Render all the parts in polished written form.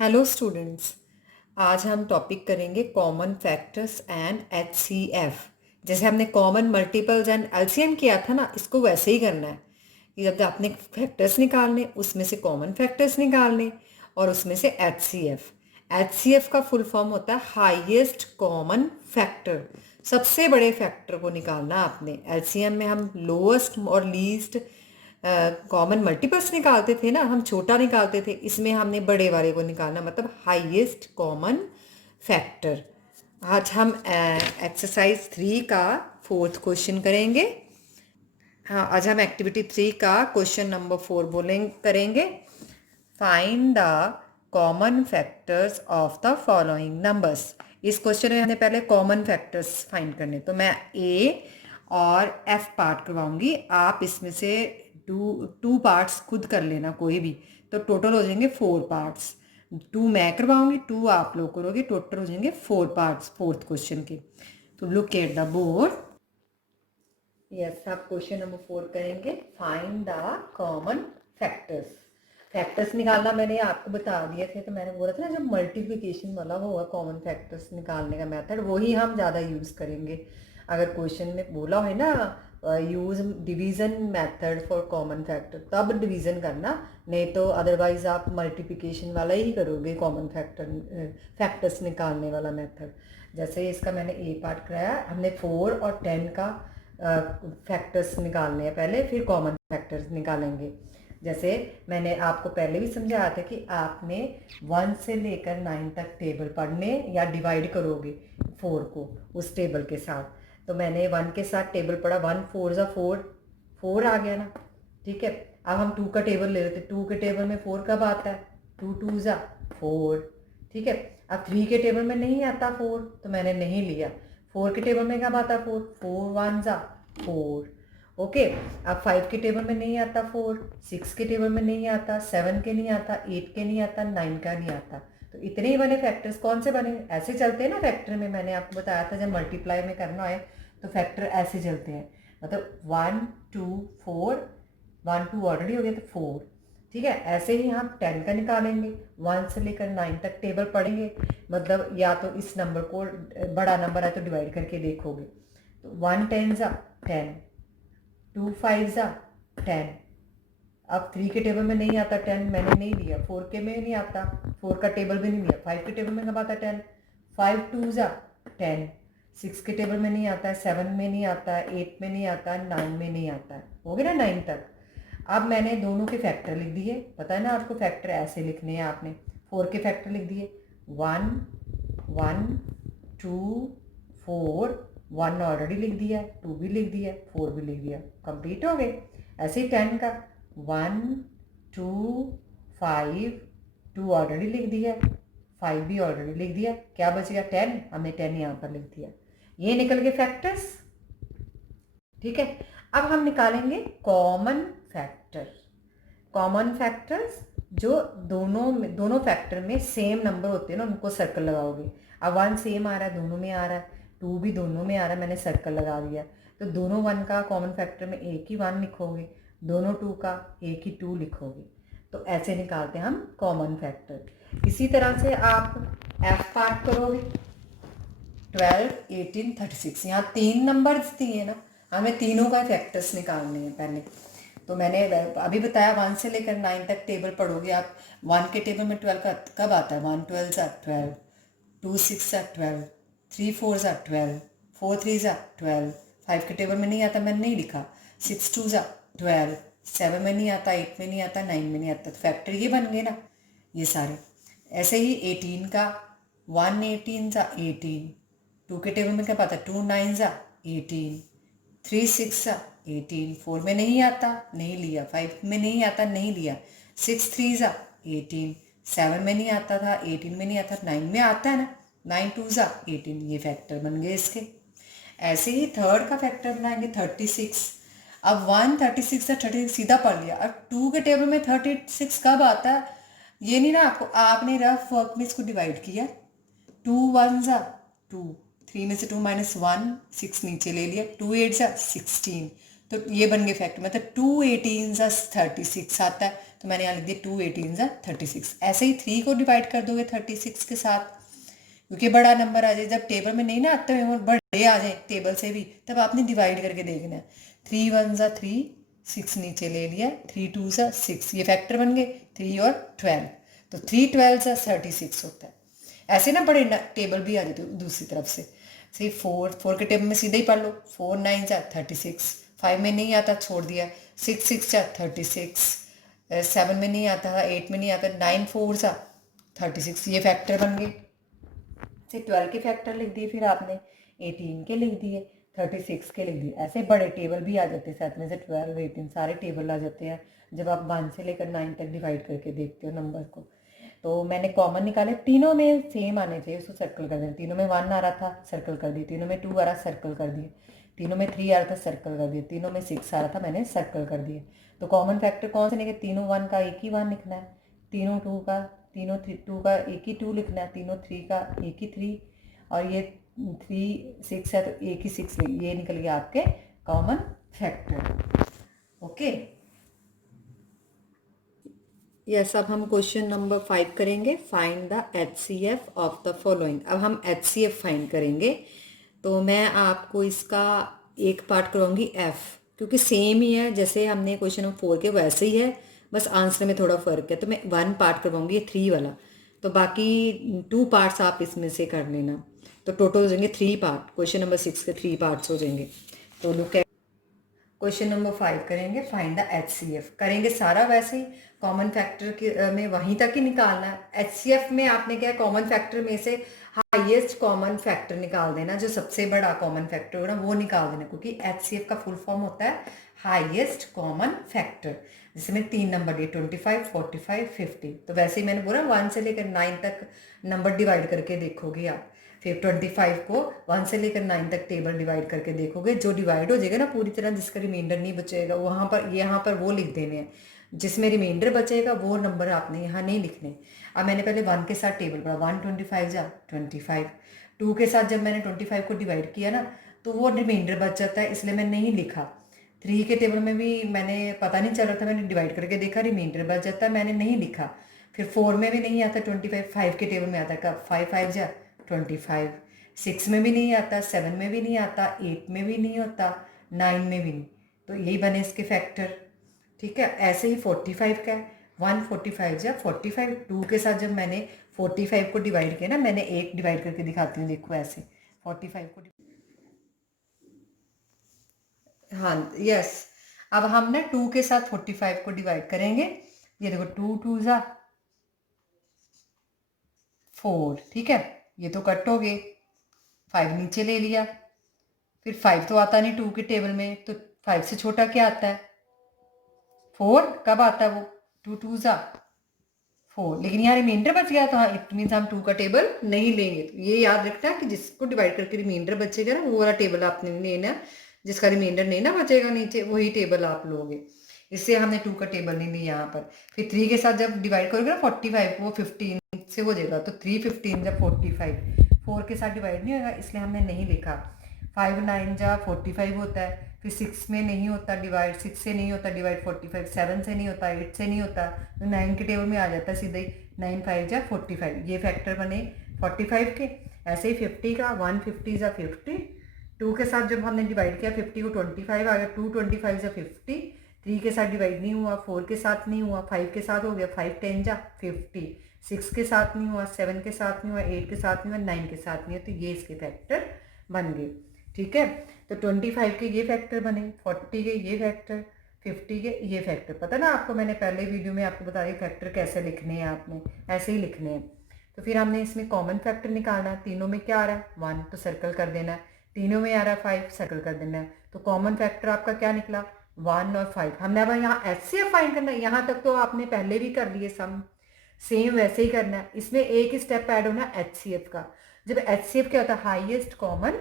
Hello students. आज हम topic करेंगे कॉमन फैक्टर्स एंड एचसीएफ। जैसे हमने कॉमन मल्टीपल्स एंड एलसीएम किया था ना, इसको वैसे ही करना है कि जब आपने फैक्टर्स निकालने, उसमें से कॉमन फैक्टर्स निकालने और उसमें से एचसीएफ। एचसीएफ का फुल फॉर्म होता है हाईएस्ट कॉमन फैक्टर। सबसे बड़े फैक्टर को निकालना आपने। एलसीएम में हम लोएस्ट और लीस्ट कॉमन मल्टीपल्स निकालते थे ना, हम छोटा निकालते थे। इसमें हमने बड़े वाले को निकालना, मतलब हाईएस्ट कॉमन फैक्टर। आज हम एक्सरसाइज 3 का फोर्थ क्वेश्चन करेंगे। हाँ, आज हम एक्टिविटी 3 का क्वेश्चन नंबर 4 बोलेंगे करेंगे। Find the common factors of the following numbers. इस क्वेश्चन में हमने पहले कॉमन फैक्टर्स फाइंड करने, तो मैं ए और एफ पार्ट करवाऊंगी। आप इसमें से टू पार्ट्स खुद कर लेना कोई भी, तो टोटल हो जाएंगे 4 पार्ट्स। 2 मैं करवाऊंगी, 2 आप लोग करोगे, टोटल हो जाएंगे 4 पार्ट्स फोर्थ क्वेश्चन के। तो look at the board. Yes, आप क्वेश्चन नंबर 4 करेंगे। Find the common factors. Factors निकालना मैंने आपको बता दिए थे, तो मैंने बोला था ना, जो मल्टीप्लिकेशन वाला वो होगा कॉमन फैक्टर्स निकालने का मेथड, वही हम ज़्यादा यूज़ करेंगे। अगर क्वेश्चन में बोला है ना use division method for common factor, तब डिवीज़न करना, नहीं तो अदरवाइज आप मल्टीप्लिकेशन वाला ही करोगे कॉमन फैक्टर्स निकालने वाला मेथड। जैसे इसका मैंने ए पार्ट कराया, हमने 4 और 10 का फैक्टर्स निकालने हैं पहले, फिर कॉमन फैक्टर्स निकालेंगे। जैसे मैंने आपको पहले भी समझाया था कि आपने 1 से लेकर 9 तक टेबल पढ़ने या डिवाइड करोगे 4 को उस टेबल के साथ। तो मैंने 1 के साथ टेबल पढ़ा, 1 4 ज़ा 4, 4 आ गया ना। ठीक है, अब हम 2 का टेबल ले लेते, 2 के टेबल में 4 कब आता है? 2 2 ज़ा 4। ठीक है, अब 3 के टेबल में नहीं आता 4, तो मैंने नहीं लिया। 4 के टेबल में कब आता 4? 4 1 ज़ा 4। ओके, अब 5 के टेबल में नहीं आता 4, 6 के टेबल में नहीं आता, 7 के नहीं आता, 8 के नहीं आता, 9 का नहीं आता। तो इतने ही बने फैक्टर्स। कौन से बने? ऐसे चलते हैं ना फैक्टर में, मैंने आपको बताया था जब मल्टीप्लाई में करना है तो फैक्टर ऐसे चलते हैं, मतलब 1 2 4, 1 2 ऑलरेडी हो गया तो 4। ठीक है, ऐसे ही हम 10 का निकालेंगे, 1 से लेकर 9 तक टेबल पढ़ेंगे, मतलब या तो इस नंबर को, बड़ा नंबर है तो डिवाइड करके देखोगे, तो 1 10 ज़ा 10, 2 5 ज़ा 10। अब 3 के टेबल में नहीं आता 10, मैंने नहीं लिया। 4 के में नहीं आता, 4 का टेबल भी नहीं लिया। 5 के टेबल में कब आता 10? 5 2 ज़ा 10। 6 के टेबल में नहीं आता है, 7 में नहीं आता है, 8 में नहीं आता है, 9 में नहीं आता है। हो गया ना 9 तक। अब मैंने दोनों के फैक्टर लिख दिए, पता है ना आपको फैक्टर ऐसे लिखने हैं। आपने 4 के फैक्टर लिख दिए, 1 1 2 4, 1 ऑलरेडी लिख दिया, 2 भी लिख दिया, 4 भी लिख दिया, कंप्लीट हो गए। ऐसे ही 10 का 1 2 5, 2 ऑलरेडी लिख दिया, 5 भी ऑलरेडी लिख दिया, क्या बच गया 10, हमने 10 यहाँ पर लिख दिया। ये निकल गए फैक्टर्स। ठीक है, अब हम निकालेंगे कॉमन फैक्टर। कॉमन फैक्टर्स जो दोनों फैक्टर में सेम नंबर होते हैं ना, उनको सर्कल लगाओगे। अब 1 सेम आ रहा है, दोनों में आ रहा है, 2 भी दोनों में आ रहा है, मैंने सर्कल लगा दिया। तो दोनों 1 का कॉमन फैक्टर में एक ही 1 लिखोगे, दोनों 2 का एक ही 2 लिखोगे। तो ऐसे निकालते हैं हम कॉमन फैक्टर। इसी तरह से आप एफ पार्ट करोगे, 12 18 36। यहाँ 3 नंबर्स दिए ना, हमें तीनों का फैक्टर्स निकालने हैं पहले। तो मैंने अभी बताया 1 से लेकर 9 तक टेबल पढ़ोगे आप। 1 के टेबल में 12 का कब आता है? 1 12 ज़ा 12, 2 6 ज़ा 12, 3 4 ज़ा 12, 4 3 ज़ा 12। 5 के टेबल में नहीं आता, मैंने नहीं लिखा। 6 2 ज़ा 12, 7 में नहीं आता, 8 में नहीं आता, 9 में नहीं आता। तो फैक्टर ये बन गए ना ये सारे। ऐसे ही 18 का 1 18 ज़ा 18, 2 के टेबल में क्या आता है? 2 9 ज़ा 18, 3 6 ज़ा 18, 4 में नहीं आता, नहीं लिया। 5 में नहीं आता, नहीं लिया। 6 3 ज़ा 18, 7 में नहीं आता था, 18 में नहीं आता, 9 में आता है ना, 9 2 ज़ा 18। ये फैक्टर बन गए इसके। ऐसे ही थर्ड का फैक्टर बनाएंगे 36। अब 1 36 से 36 सीधा पढ़ लिया। अब 2 के टेबल में 36 कब आता है? ये नहीं ना, आपको आपने रफ वर्क में इसको डिवाइड किया। 2 1 ज़ा 2, 3 में से 2 माइनस 1, 6 नीचे ले लिया, 2 8 ज़ा 16। तो ये बन गए फैक्टर, मतलब 2 18 ज़ा 36 आता है। तो मैंने यहाँ लिख दिया 2 18 ज़ा 36। ऐसे ही 3 को डिवाइड कर दोगे 36 के साथ, क्योंकि बड़ा नंबर आ जाए, जब टेबल में नहीं ना आते हुए और बड़े आ जाए टेबल से भी, तब आपने डिवाइड करके देखना है। 3 1 ज़ा 3, 6 नीचे ले लिया, 3 2 ज़ा 6, ये फैक्टर बन गए 3 और 12, तो 3 12 ज़ा 36 होता है। ऐसे ना बड़े टेबल भी आ जाते दूसरी तरफ से। सी 4 के टेबल में सीधे ही पढ़ लो, 4 9 ज़ा 36, 5 में नहीं आता छोड़ दिया, 6 6 ज़ा 36, 7 में नहीं आता, 8 में नहीं आता, 9 4 ज़ा 36, ये फैक्टर बन गए। से 12 के फैक्टर लिख दिए, फिर आपने 18 के लिख दिए, 36 के लिख दिए। ऐसे बड़े टेबल भी आ जाते हैं साथ में से, 12 18 सारे टेबल आ जाते हैं जब आप 1 से लेकर 9 तक डिवाइड करके देखते हो नंबर को। तो मैंने कॉमन निकाले, तीनों में सेम आने चाहिए, उसको सर्कल कर देना। तीनों में 1 आ रहा था, सर्कल कर दिया। तीनों में 2 आ रहा, सर्कल कर दिए। तीनों में 3 आ रहा था, सर्कल कर दिया। तीनों में 6 आ रहा था, मैंने सर्कल कर दिया। तो कॉमन फैक्टर कौन से निकले? तीनों 1 का एक ही 1 लिखना है, तीनों 2 का, तीनों 2 का एक ही 2 लिखना है, तीनों 3 का एक ही 3, और ये 3 6 है तो एक ही 6, ये निकल गया आपके कॉमन फैक्टर। Okay, yes. अब हम क्वेश्चन नंबर 5 करेंगे, find the HCF of the following. अब हम HCF फाइंड करेंगे, तो मैं आपको इसका एक पार्ट करवाऊंगी F, क्योंकि सेम ही है जैसे हमने क्वेश्चन नंबर 4 के वैसे ही है, बस आंसर में थोड़ा फ़र्क है। तो मैं 1 पार्ट करवाऊंगी, ये 3 वाला, तो बाकी 2 पार्ट्स आप इसमें से कर लेना। तो टोटल हो जाएंगे 3 पार्ट, क्वेश्चन नंबर 6 के 3 पार्ट्स हो जाएंगे। तो लुक एट क्वेश्चन नंबर 5 करेंगे, फाइंड द HCF। करेंगे सारा वैसे ही, कॉमन फैक्टर के में वहीं तक ही निकालना है। HCF में आपने क्या, कॉमन फैक्टर में से हाईएस्ट कॉमन फैक्टर निकाल देना, जो सबसे बड़ा कॉमन फैक्टर होगा वो निकाल देना, क्योंकि HCF का फुल फॉर्म होता है हाईएस्ट कॉमन फैक्टर। जैसे मैं 3 नंबर दिए, 25 45 50, तो वैसे ही मैंने बोला 1 से लेकर 9 तक नंबर डिवाइड करके देखोगे आप, फिर 25 को 1 से लेकर 9 तक टेबल डिवाइड करके देखोगे, जो डिवाइड हो जाएगा ना पूरी तरह, जिसका रिमाइंडर नहीं बचेगा, वहाँ पर यहाँ पर वो लिख देने हैं, जिसमें रिमाइंडर बचेगा वो नंबर आपने यहाँ नहीं लिखने। अब मैंने पहले 1 के साथ टेबल पढ़ा, 1 25 जा 25, 2 के साथ जब मैंने 25 को डिवाइड किया ना, तो वो रिमाइंडर बच जाता है, इसलिए मैं नहीं लिखा। 3 के टेबल में भी मैंने पता नहीं चल रहा था, मैंने डिवाइड करके देखा, रिमाइंडर बच जाता है, मैंने नहीं लिखा। फिर 4 में भी नहीं आता 25, 5 के टेबल में आता कब, 5 5 जा 25, 6 में भी नहीं आता, 7 में भी नहीं आता, 8 में भी नहीं होता, 9 में भी नहीं, तो यही बने इसके फैक्टर। ठीक है, ऐसे ही 45 का है, 1 45 जा 45, 2 के साथ जब मैंने 45 को डिवाइड किया ना, मैंने एक डिवाइड करके दिखाती हूँ, देखो ऐसे 45 को, हाँ यस। अब हम ना 2 के साथ 45 को डिवाइड करेंगे, ये देखो 2 2 जा 4, ठीक है, ये तो कट हो गए, 5 नीचे ले लिया, फिर 5 तो आता नहीं 2 के टेबल में, तो 5 से छोटा क्या आता है, 4 कब आता है वो, 2 2 जा 4, लेकिन यहाँ रिमाइंडर बच गया, तो हाँ इट मीन्स हम 2 का टेबल नहीं लेंगे। तो ये याद रखना है कि जिसको डिवाइड करके रिमाइंडर बचेगा ना, वो वाला टेबल आपने लेना, जिसका रिमाइंडर नहीं ना बचेगा नीचे, वही टेबल आप लोगे। इससे हमने 2 का टेबल नहीं लिया यहाँ पर। फिर 3 के साथ जब डिवाइड करोगे ना 45 को, वो 15 से हो जाएगा, तो 3 15 जब 45, 4 के साथ डिवाइड नहीं होगा, इसलिए हमने नहीं लिखा। 5 9 जा 45 होता है, फिर 6 में नहीं होता डिवाइड, 6 से नहीं होता डिवाइड 45, 7 से नहीं होता, 8 से नहीं होता, तो 9 के टेबल में आ जाता है सीधे ही, 9 5 जा 45, ये फैक्टर बने 45 के। ऐसे ही 50 का, 1 50 जा 50, 2 के साथ जब हमने डिवाइड किया 50 को, 25 आ गया, 2 25 जा 50, 3 के साथ डिवाइड नहीं हुआ, 4 के साथ नहीं हुआ, 5 के साथ हो गया, 5 10 जा 50, 6 के साथ नहीं हुआ, 7 के साथ नहीं हुआ, 8 के साथ नहीं हुआ, 9 के साथ नहीं हुआ, तो ये इसके फैक्टर बन गए। ठीक है, तो 25 के ये फैक्टर बने, 40 के ये फैक्टर, 50 के ये फैक्टर। पता ना आपको, मैंने पहले वीडियो में आपको बताया फैक्टर कैसे लिखने हैं, आपने ऐसे ही लिखने हैं। तो फिर हमने इसमें कॉमन फैक्टर निकालना है, तीनों में क्या आ रहा है 1, तो सर्कल कर देना है, तीनों में आ रहा है 5, सर्कल कर देना है। तो कॉमन फैक्टर आपका क्या निकला, 1 और 5। हमने अब यहाँ HCF फाइंड करना है, यहाँ तक तो आपने पहले भी कर लिए सम, सेम वैसे ही करना है। इसमें एक स्टेप ऐड होना है HCF का। जब HCF क्या होता है, हाईएस्ट कॉमन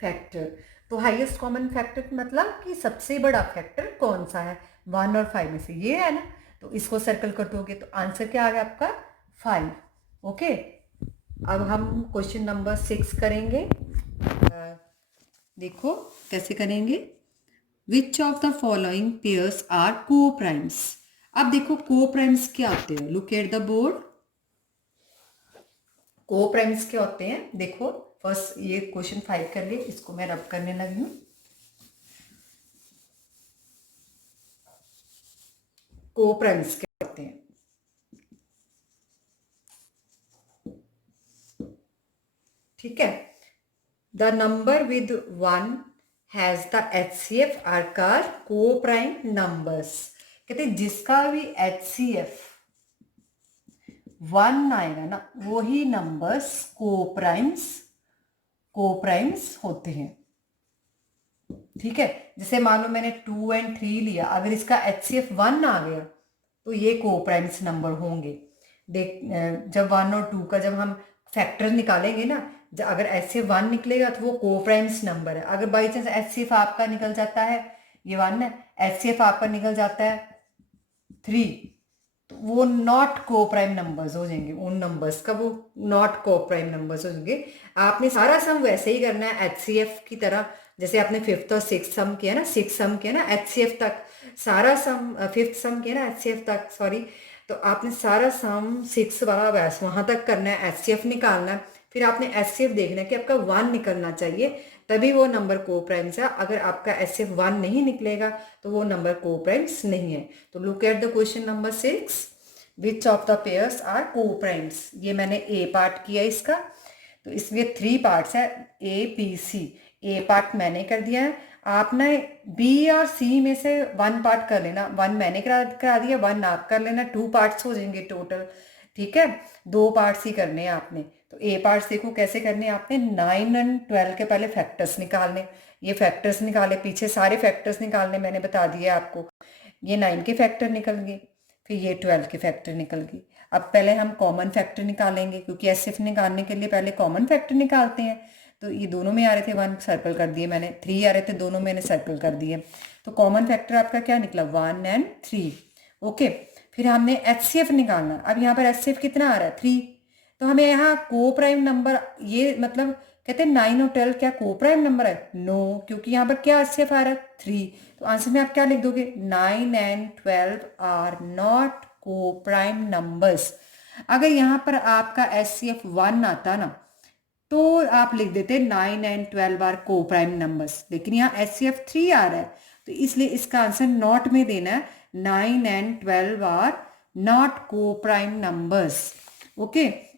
फैक्टर। तो हाईएस्ट कॉमन फैक्टर मतलब कि सबसे बड़ा फैक्टर कौन सा है, 1 और 5 में से ये है ना, तो इसको सर्कल कर दोगे तो आंसर क्या आ गया आपका 5। ओके, अब हम क्वेश्चन नंबर 6 करेंगे। देखो कैसे करेंगे, which of the following pairs are coprimes. अब देखो को प्राइम्स क्या होते हैं, look at the board. Coprimes क्या होते हैं, देखो फर्स्ट ये क्वेश्चन 5 कर लिए, इसको मैं रब करने लगी हूँ। को प्राइम्स क्या होते हैं, ठीक है। The number with 1 has the HCF are called coprime numbers. कहते हैं जिसका भी HCF 1 आएगा ना, वही नंबर्स को प्राइम्स होते हैं, ठीक है। जैसे मान लो मैंने 2 और 3 लिया, अगर इसका HCF 1 आ गया तो ये को प्राइम्स नंबर होंगे। देख जब 1 और 2 का जब हम फैक्टर निकालेंगे ना, अगर HCF 1 निकलेगा तो वो को प्राइम्स नंबर है। अगर बाई चांस HCF आपका निकल जाता है, ये 1 है, HCF आपका निकल जाता है 3, तो वो नॉट को प्राइम नंबर्स हो जाएंगे, उन नंबर्स का वो नॉट को प्राइम नंबर्स हो जाएंगे। आपने सारा सम वैसे ही करना है HCF की तरह, जैसे आपने 5th और 6th सम किया ना, 6th सम किया ना HCF तक, सारा सम 5th सम किया ना HCF तक, सॉरी, तो आपने सारा सम 6 वाला वैसे वहाँ तक करना है, HCF निकालना है, फिर आपने HCF देखना है कि आपका 1 निकलना चाहिए, तभी वो नंबर को प्राइम्स है। अगर आपका HCF 1 नहीं निकलेगा तो वो नंबर को प्राइम्स नहीं है। तो look at the question number 6, which of the pairs are coprimes. ये मैंने ए पार्ट किया इसका, तो इसमें 3 पार्ट्स है, ABC। ए पार्ट मैंने कर दिया है, आप ना बी और सी में से 1 पार्ट कर लेना, 1 मैंने करा दिया, 1 आप कर लेना, 2 पार्ट्स हो जाएंगे टोटल, ठीक है। 2 पार्ट्स ही करने हैं आपने। तो ए पार्ट्स देखो कैसे करने हैं आपने, 9 और 12 के पहले फैक्टर्स निकालने, ये फैक्टर्स निकाले, पीछे सारे फैक्टर्स निकालने मैंने बता दिया आपको। ये 9 के फैक्टर निकल गए, फिर ये 12 के फैक्टर निकल गए। अब पहले हम कॉमन फैक्टर निकालेंगे, क्योंकि HCF निकालने के लिए पहले कॉमन फैक्टर निकालते हैं। तो ये दोनों में आ रहे थे 1, सर्कल कर दिए मैंने, 3 आ रहे थे, दोनों मैंने सर्कल कर दिए। तो कॉमन फैक्टर आपका क्या निकला, 1 और 3, ओके। फिर हमने HCF निकालना, अब यहाँ पर HCF कितना आ रहा है, 3, तो हमें यहाँ को प्राइम नंबर, ये मतलब कहते हैं 9 और 12 क्या को प्राइम नंबर है, नो, क्योंकि यहाँ पर क्या HCF आ रहा है 3। तो आंसर में आप क्या लिख दोगे, 9 और 12 आर नॉट को प्राइम नंबर्स। अगर यहाँ पर आपका HCF 1 आता ना, तो आप लिख देते 9 और 12 आर को प्राइम नंबर्स, लेकिन यहाँ HCF 3 आ रहा है, तो इसलिए इसका आंसर नॉट में देना है, 9 और 12 आर नॉट को प्राइम नंबर्स, ओके।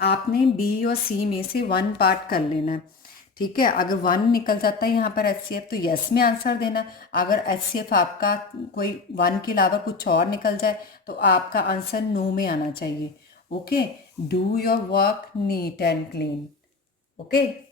आपने बी और सी में से 1 पार्ट कर लेना है, ठीक है। अगर 1 निकल जाता है यहाँ पर HCF तो यस में आंसर देना। अगर HCF आपका कोई 1 के अलावा कुछ और निकल जाए तो आपका आंसर नो में आना चाहिए, okay. Do your work neat and clean, okay.